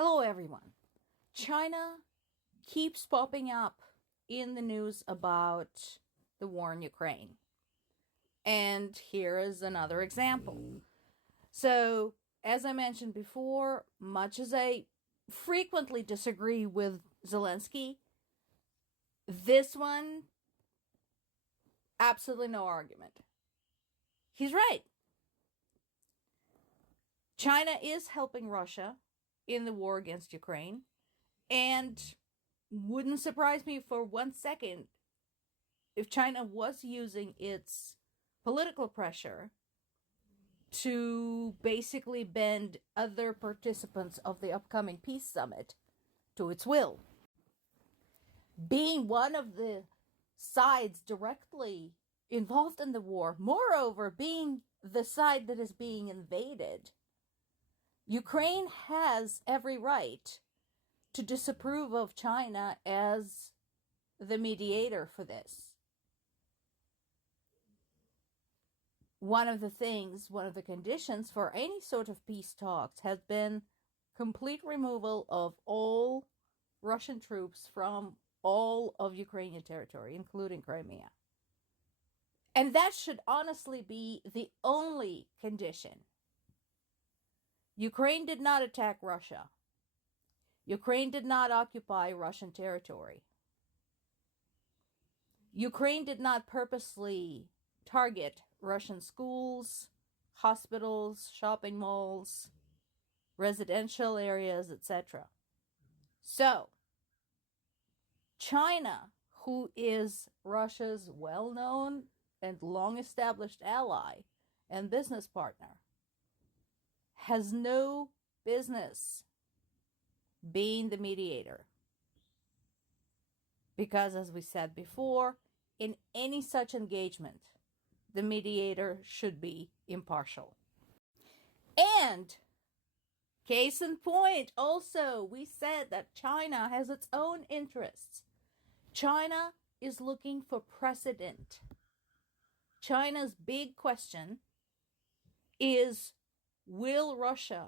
Hello, everyone. China keeps popping up in the news about the war in Ukraine. And here is another example. So, as I mentioned before, much as I frequently disagree with Zelensky, this one, absolutely no argument. He's right. China is helping Russia in the war against Ukraine, and wouldn't surprise me for 1 second if China was using its political pressure to basically bend other participants of the upcoming peace summit to its will. Being one of the sides directly involved in the war, moreover, being the side that is being invaded, Ukraine has every right to disapprove of China as the mediator for this. One of the conditions for any sort of peace talks has been complete removal of all Russian troops from all of Ukrainian territory, including Crimea. And that should honestly be the only condition. Ukraine did not attack Russia. Ukraine did not occupy Russian territory. Ukraine did not purposely target Russian schools, hospitals, shopping malls, residential areas, etc. So, China, who is Russia's well-known and long-established ally and business partner, has no business being the mediator. Because, as we said before, in any such engagement, the mediator should be impartial. And, case in point, also, we said that China has its own interests. China is looking for precedent. China's big question is, will Russia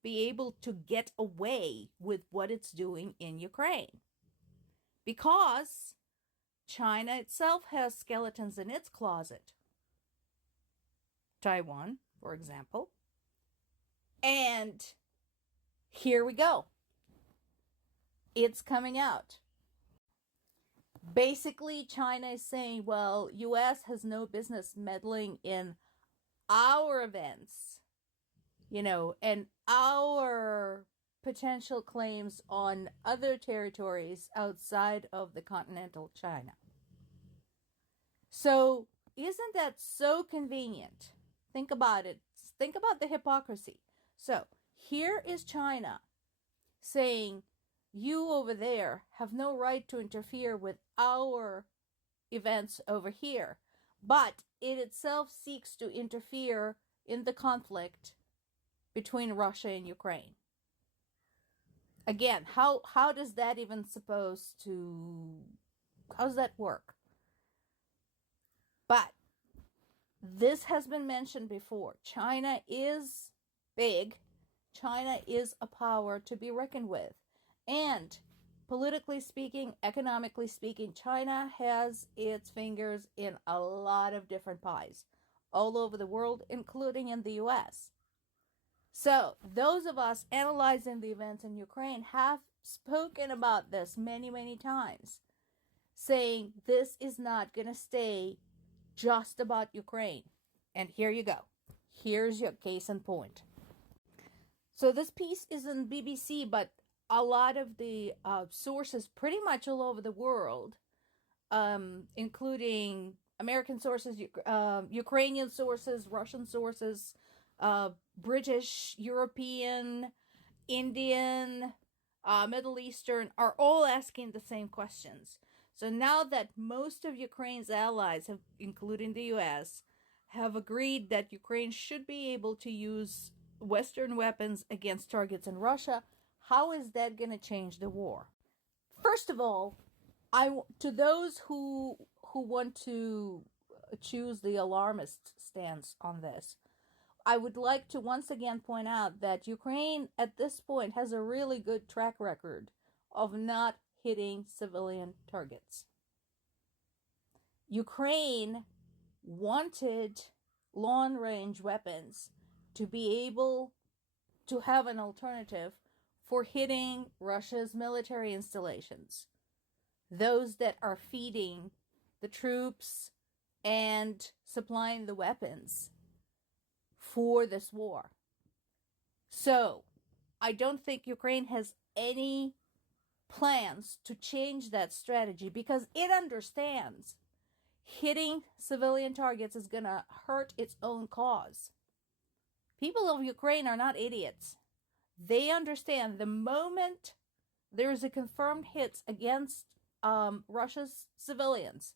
be able to get away with what it's doing in Ukraine? Because China itself has skeletons in its closet. Taiwan, for example. And here we go. It's coming out. Basically, China is saying, well, US has no business meddling in our events, and our potential claims on other territories outside of the continental China. So, isn't that so convenient? Think about it. Think about the hypocrisy. So, here is China saying, you over there have no right to interfere with our events over here, but it itself seeks to interfere in the conflict between Russia and Ukraine. Again, how does that how does that work? But this has been mentioned before. China is big. China is a power to be reckoned with. And politically speaking, economically speaking, China has its fingers in a lot of different pies all over the world, including in the US. So, those of us analyzing the events in Ukraine have spoken about this many, many times, saying this is not going to stay just about Ukraine. And here you go. Here's your case in point. So, this piece is in BBC, but a lot of the sources pretty much all over the world, including American sources, Ukrainian sources, Russian sources, British, European, Indian, Middle Eastern, are all asking the same questions. So now that most of Ukraine's allies, including the US, have agreed that Ukraine should be able to use Western weapons against targets in Russia, how is that going to change the war? First of all, to those who want to choose the alarmist stance on this, I would like to once again point out that Ukraine at this point has a really good track record of not hitting civilian targets. Ukraine wanted long-range weapons to be able to have an alternative for hitting Russia's military installations, those that are feeding the troops and supplying the weapons for this war. So, I don't think Ukraine has any plans to change that strategy because it understands hitting civilian targets is going to hurt its own cause. People of Ukraine are not idiots. They understand the moment there is a confirmed hit against Russia's civilians,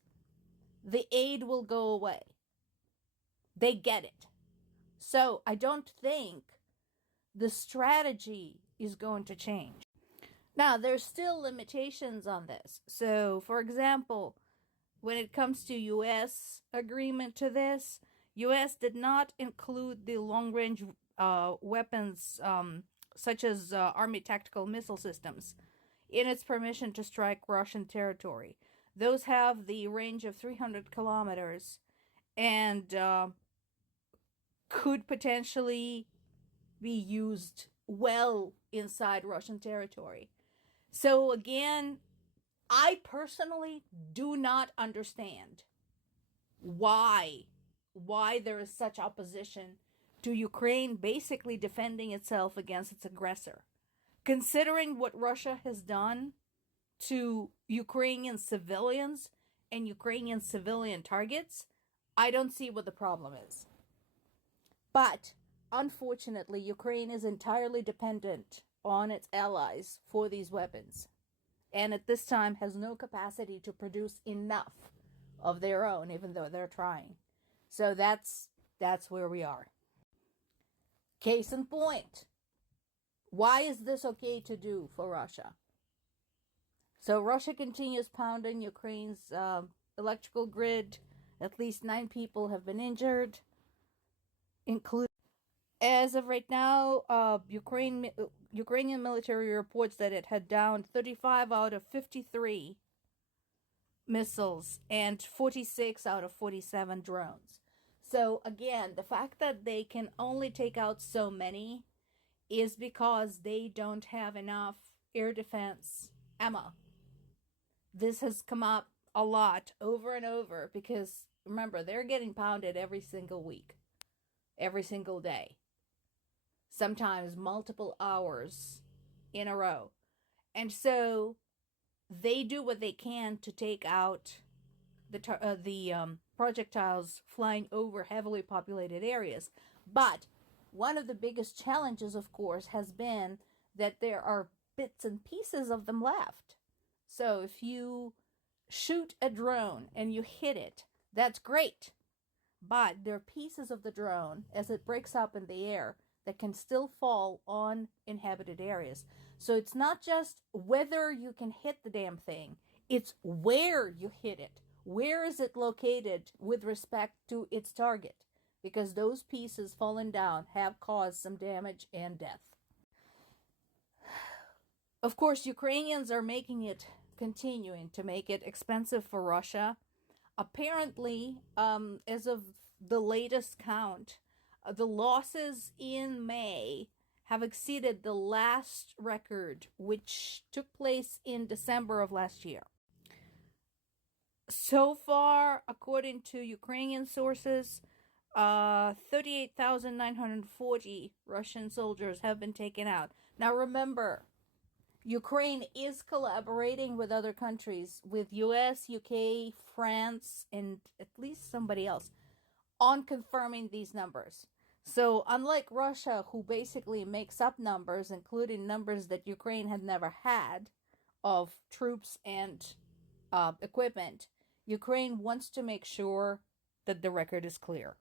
the aid will go away. They get it. So I don't think the strategy is going to change. Now, there's still limitations on this. So, for example, when it comes to U.S. agreement to this, U.S. did not include the long-range weapons such as Army tactical missile systems in its permission to strike Russian territory. Those have the range of 300 kilometers and could potentially be used well inside Russian territory. So again, I personally do not understand why there is such opposition to Ukraine basically defending itself against its aggressor. Considering what Russia has done to Ukrainian civilians and Ukrainian civilian targets, I don't see what the problem is. But unfortunately, Ukraine is entirely dependent on its allies for these weapons, and at this time has no capacity to produce enough of their own, even though they're trying. So that's where we are. Case in point. Why is this okay to do for Russia? So Russia continues pounding Ukraine's electrical grid. At least 9 people have been injured, including, as of right now, Ukrainian military reports that it had downed 35 out of 53 missiles and 46 out of 47 drones. So again, the fact that they can only take out so many is because they don't have enough air defense ammo. This has come up a lot over and over because, remember, they're getting pounded every single week, every single day, sometimes multiple hours in a row. And so they do what they can to take out the projectiles flying over heavily populated areas. But one of the biggest challenges, of course, has been that there are bits and pieces of them left. So if you shoot a drone and you hit it, that's great. But there are pieces of the drone, as it breaks up in the air, that can still fall on inhabited areas. So it's not just whether you can hit the damn thing, it's where you hit it. Where is it located with respect to its target? Because those pieces falling down have caused some damage and death. Of course, Ukrainians are continuing to make it expensive for Russia. Apparently, as of the latest count, the losses in May have exceeded the last record, which took place in December of last year. So far, according to Ukrainian sources, 38,940 Russian soldiers have been taken out. Now remember, Ukraine is collaborating with other countries, with US, UK, France, and at least somebody else, on confirming these numbers. So unlike Russia, who basically makes up numbers, including numbers that Ukraine had never had of troops and equipment, Ukraine wants to make sure that the record is clear.